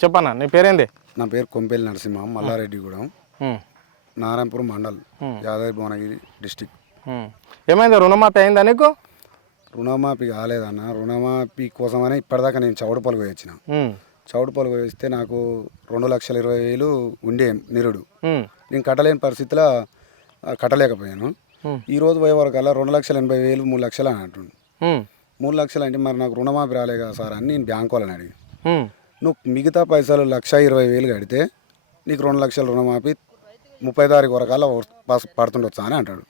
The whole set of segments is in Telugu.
చెప్పన్నా నీ పేరేంది? నా పేరు కొంపేలి నరసింహ, మల్లారెడ్డిగూడెం, నారాయణపురం మండల్, యాదాద్రి భువనగిరి డిస్టిక్. ఏమైంది, రుణమాఫీ అయిందా నీకు? రుణమాఫీ కాలేదన్న. రుణమాఫీ కోసమనే ఇప్పటిదాకా నేను చౌడుపల్లి పోయి వచ్చిన. చౌడుపల్లి పోయి వస్తే నాకు 2,20,000 ఉండే నిరుడు. నేను కట్టలేని పరిస్థితిలో కట్టలేకపోయాను. ఈరోజు పోయే వరకల్లా 2,80,000 3 లక్షలు అని అంటుండు. 3 లక్షలు అంటే మరి నాకు రుణమాఫీ రాలే కదా సార్ అని నేను బ్యాంకు వాళ్ళని అడిగి, నువ్వు మిగతా పైసలు 1,20,000 కడితే నీకు 2 లక్షల రుణమాఫీ 30 తారీఖు వరకల్లా పడుతుండొచ్చా అని అంటాడు.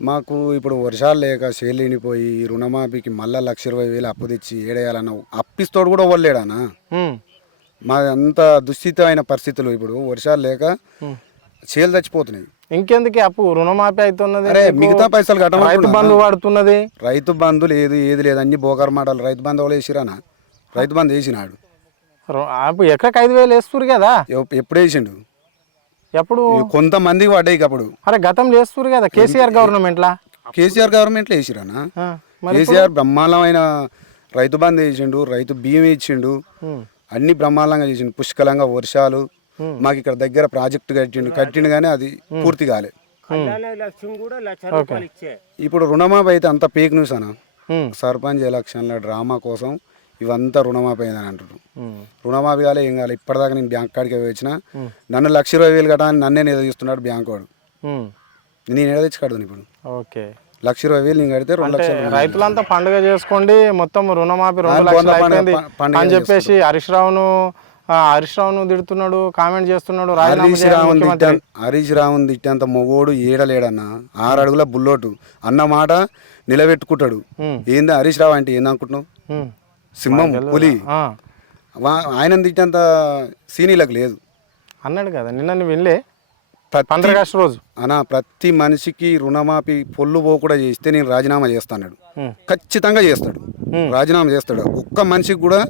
మాకు ఇప్పుడు వర్షాలు లేక చేలినిపోయి రుణమాఫీకి మళ్ళీ 1,20,000 అప్పు తెచ్చి ఏడేయాలన్న అప్పిస్తోడు కూడా ఇవ్వలేడానా. మా అంత దుస్థితమైన పరిస్థితులు, ఇప్పుడు వర్షాలు లేక చేలు చచ్చిపోతున్నాయి. ఇంకెందుకు అప్పు, రుణమాఫీ అవుతున్నది, అరే మిగతా పైసలు కట్టమని. రైతు బంధు పడుతున్నది. రైతు బంధు లేదు, ఏది లేదు, అన్ని బోకర్ మాటలు. రైతు బంధు వాళ్ళు వేసిరానా? రైతు బంధు వేసినాడు. ఎకరకు 5,000 వేస్తురు కదా. ఎప్పుడు వేసిండు? ఎప్పుడు? కొంతమందికి పడ్డాయి అప్పుడు. అరే గతంలో వేస్తురు కదా కేసీఆర్ గవర్నమెంట్లో. కేసీఆర్ గవర్నమెంట్లో వేసిరానా? కేసీఆర్ బ్రహ్మాండమైన రైతు బంధు వేసిండు, రైతు బియ్యం ఇచ్చిండు, అన్ని బ్రహ్మాండంగా చేసిండు. పుష్కలంగా వర్షాలు. మాకు ఇక్కడ దగ్గర ప్రాజెక్టు కట్టిండు కానీ అది పూర్తి కాలే. ఇప్పుడు రుణమాఫీ అయితే అంత ఫేక్ న్యూస్ అన్న. సర్పంచ్ ఎలక్షన్ల డ్రామా కోసం ఇవంతా రుణమాఫీ అయిందని అంటారు. రుణమాఫీ కాలే, ఏం కాలే. ఇప్పటిదాకా నేను బ్యాంక్ కాడికి వచ్చిన, నన్ను 1,20,000 కట్టాలని నన్నే నిలదీస్తున్నాడు బ్యాంక్ వాడు. నేను నిలదీసి కడతాను ఇప్పుడు. ఓకే, 1,20,000 నేను కడితే 2 లక్షలు. రైతులంతా పండుగ చేసుకోండి, మొత్తం రుణమాఫీ 2 లక్షలు అయిపోయింది అని చెప్పేసి హరీష్ రావును తిడుతున్నాడు, కామెంట్ చేస్తున్నాడు. హరీష్ రావును తిట్టేంత మొగోడు ఏడలేడన్న. 6 అడుగుల బుల్లోటు అన్న మాట నిలబెట్టుకుంటాడు. ఏంది హరీష్ రావు అంటే ఏందనుకుంటున్నావు? సింహం, పులి. ఆయన తిట్టేంత సీనీలకు లేదు అన్నాడు కదా నిన్న. నువ్వు వెళ్ళే 15 రోజు అన్నా, ప్రతి మనిషికి రుణమాఫీ పొల్లు పోకుండా చేస్తే నేను రాజీనామా చేస్తాడు. ఖచ్చితంగా చేస్తాడు, రాజీనామా చేస్తాడు. ఒక్క మనిషికి కూడా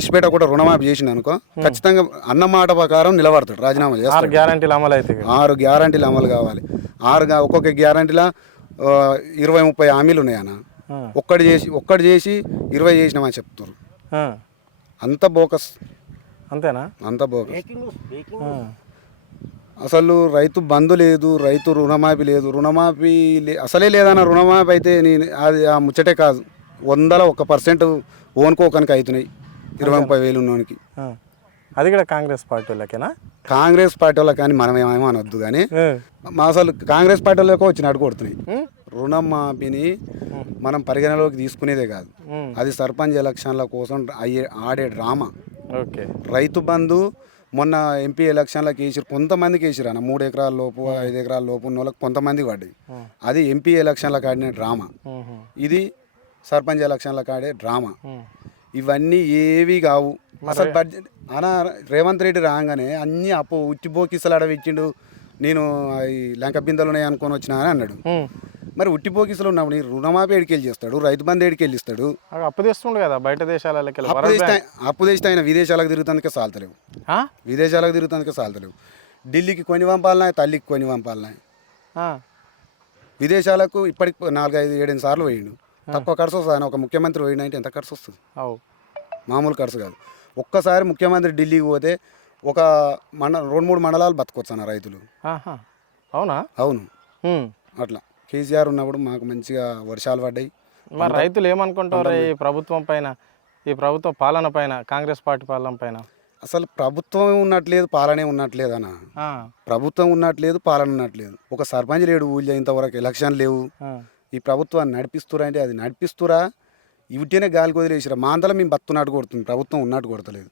ఇష్టపేట కూడా రుణమాఫీ చేసిండు అనుకో, ఖచ్చితంగా అన్నమాట ప్రకారం నిలబడతాడు, రాజీనామా చేస్తాడు. 6 గ్యారంటీలు అమలు అయితే 6 గ్యారంటీలు అమలు కావాలి. ఒక్కొక్క గ్యారంటీలో 20-30 హామీలు ఉన్నాయన్న. ఒక్కటి చేసి 20 చేసినామని చెప్తారు. అంత బోకస్. అంతేనా? అంత బోకస్. అసలు రైతు బంధు లేదు, రైతు రుణమాఫీ లేదు. రుణమాఫీ అసలే లేదన్న. రుణమాఫీ అయితే నేను అది ఆ ముచ్చటే కాదు, 100లో 1% ఓనుకోకనికి అవుతున్నాయి 20-30,000 ఉన్నోనికి. అది కూడా కాంగ్రెస్ పార్టీ వాళ్ళకేనా? కాంగ్రెస్ పార్టీ వాళ్ళకి కానీ మనం ఏమేమో అనొద్దు కానీ, అసలు కాంగ్రెస్ పార్టీ వాళ్ళకి వచ్చి నడుకొడుతున్నాయి. రుణమాఫీని మనం పరిగణలోకి తీసుకునేదే కాదు, అది సర్పంచ్ ఎలక్షన్ల కోసం ఆడే డ్రామా. ఓకే, రైతు బంధు మొన్న ఎంపీ ఎలక్షన్లకు వేసారు, కొంతమందికి వేసారు అన్న. 3 ఎకరాల లోపు 5 ఎకరాల లోపు ఉన్న వాళ్ళకి కొంతమందికి పడ్డాయి. అది ఎంపీ ఎలక్షన్లకు ఆడిన డ్రామా. ఇది సర్పంచ్ ఎలక్షన్లకు ఆడే డ్రామా. ఇవన్నీ ఏవి కావు. అసలు బడ్జెట్ అన్న, రేవంత్ రెడ్డి రాగానే అన్ని అప్పు ఉట్టిపోకిసలు అడవిచ్చిండు. నేను లంక బిందెలు ఉన్నాయి అనుకొని వచ్చినా అని అన్నాడు. మరి ఉట్టిపోకిసలు ఉన్నప్పుడు రుణమాఫీ ఏడికెళ్ళి చేస్తాడు, రైతు బంధు ఏడికెళ్ళి ఇస్తాడు? అప్పు తెస్తుండు కదా బయట దేశాలకి. అప్పు తెస్తే ఆయన విదేశాలకు తిరుగుతుందికే సాల్తలేవు. విదేశాలకు తిరుగుతుందికే సాల్తలేవు. ఢిల్లీకి కొని పంపాలన్నా, తల్లికి కొని పంపాలన్నా. విదేశాలకు ఇప్పటికి 4-5-7 సార్లు పోయిండు. తక్కువ ఖర్చు వస్తుంది. ఆయన ఒక ముఖ్యమంత్రి పోయిండంటే ఎంత ఖర్చు వస్తుంది? మామూలు ఖర్చు కాదు. ఒక్కసారి ముఖ్యమంత్రి ఢిల్లీకి పోతే ఒక 2-3 మండలాలు బతకొచ్చు అన్న రైతులు. అవునా? అవును. అట్లా కేసీఆర్ ఉన్నప్పుడు మాకు మంచిగా వర్షాలు పడ్డాయి. మరి రైతులు ఏమనుకుంటారు ఈ ప్రభుత్వం పైన, ఈ ప్రభుత్వ పాలన పైన, కాంగ్రెస్ పార్టీ పాలన పైన? అసలు ప్రభుత్వం ఉన్నట్లేదు, పాలనే ఉన్నట్లేదు అన్న. ప్రభుత్వం ఉన్నట్లేదు, పాలన ఉన్నట్లేదు. ఒక సర్పంచ్ లేడు ఊళ్ళో, ఇంతవరకు ఎలక్షన్ లేవు. ఈ ప్రభుత్వాన్ని నడిపిస్తురా అంటే అది నడిపిస్తురా, ఇవిటేనే గాలి వదిలేసిరా. మా అంతలో మేము బతున్నట్టు కొడుతుంది, ప్రభుత్వం ఉన్నట్టు కొడతలేదు.